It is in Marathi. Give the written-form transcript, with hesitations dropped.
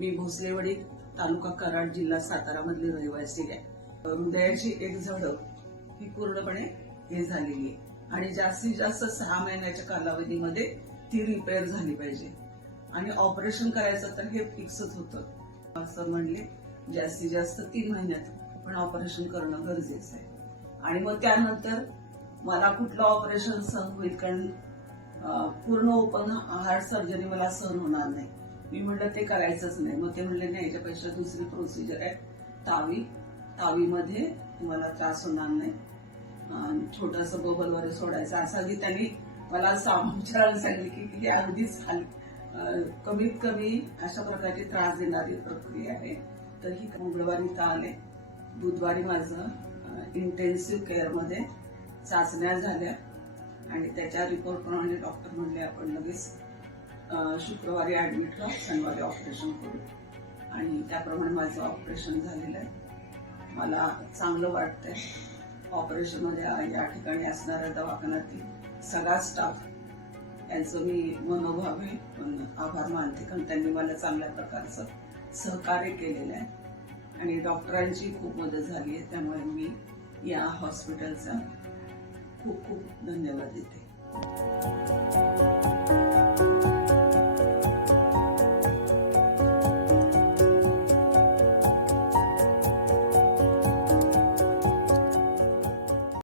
मी भोसलेवाडी तालुका कराड जिल्हा सातारा मधली रहिवासी आहे. हृदयाची एक झडप ही पूर्णपणे हे झालेली आहे आणि जास्तीत जास्त 6 महिन्याच्या कालावधीमध्ये ती रिपेअर झाली पाहिजे आणि ऑपरेशन करायचं तर हे फिक्सच होतं. असं म्हणले जास्तीत जास्त 3 महिन्यात आपण ऑपरेशन करणं गरजेचं आहे आणि मग त्यानंतर मला कुठलं ऑपरेशन सहन होईल, कारण पूर्ण ओपन हार्ट सर्जरी मला सहन होणार नाही. मी म्हटलं ते करायचंच नाही. मग ते म्हणले नाही, याच्यापेक्षा दुसरी प्रोसिजर आहे तावीमध्ये तुम्हाला त्रास होणार नाही, छोटस बबल वगैरे सोडायचं असं की त्यांनी मला विचारायला सांगितले की ही अगदीच कमीत कमी अशा प्रकारची त्रास देणारी प्रक्रिया आहे. तर ही मंगळवारी इथं आले, बुधवारी माझं इंटेन्सिव्ह केअर मध्ये चाचण्या झाल्या आणि त्याच्या रिपोर्ट प्रमाणे डॉक्टर म्हणले आपण लगेच शुक्रवारी ऍडमिट व्हा, शनिवारी ऑपरेशन करू आणि त्याप्रमाणे माझं ऑपरेशन झालेलं आहे. मला चांगलं वाटतंय. ऑपरेशन मध्ये या ठिकाणी असणाऱ्या दवाखान्यातील सगळा स्टाफ यांचं मी मनोभावे आभार मानते, कारण त्यांनी मला चांगल्या प्रकारचं सहकार्य केलेलं आहे आणि डॉक्टरांची खूप मदत झाली आहे. त्यामुळे मी या हॉस्पिटलचा खूप खूप धन्यवाद देते.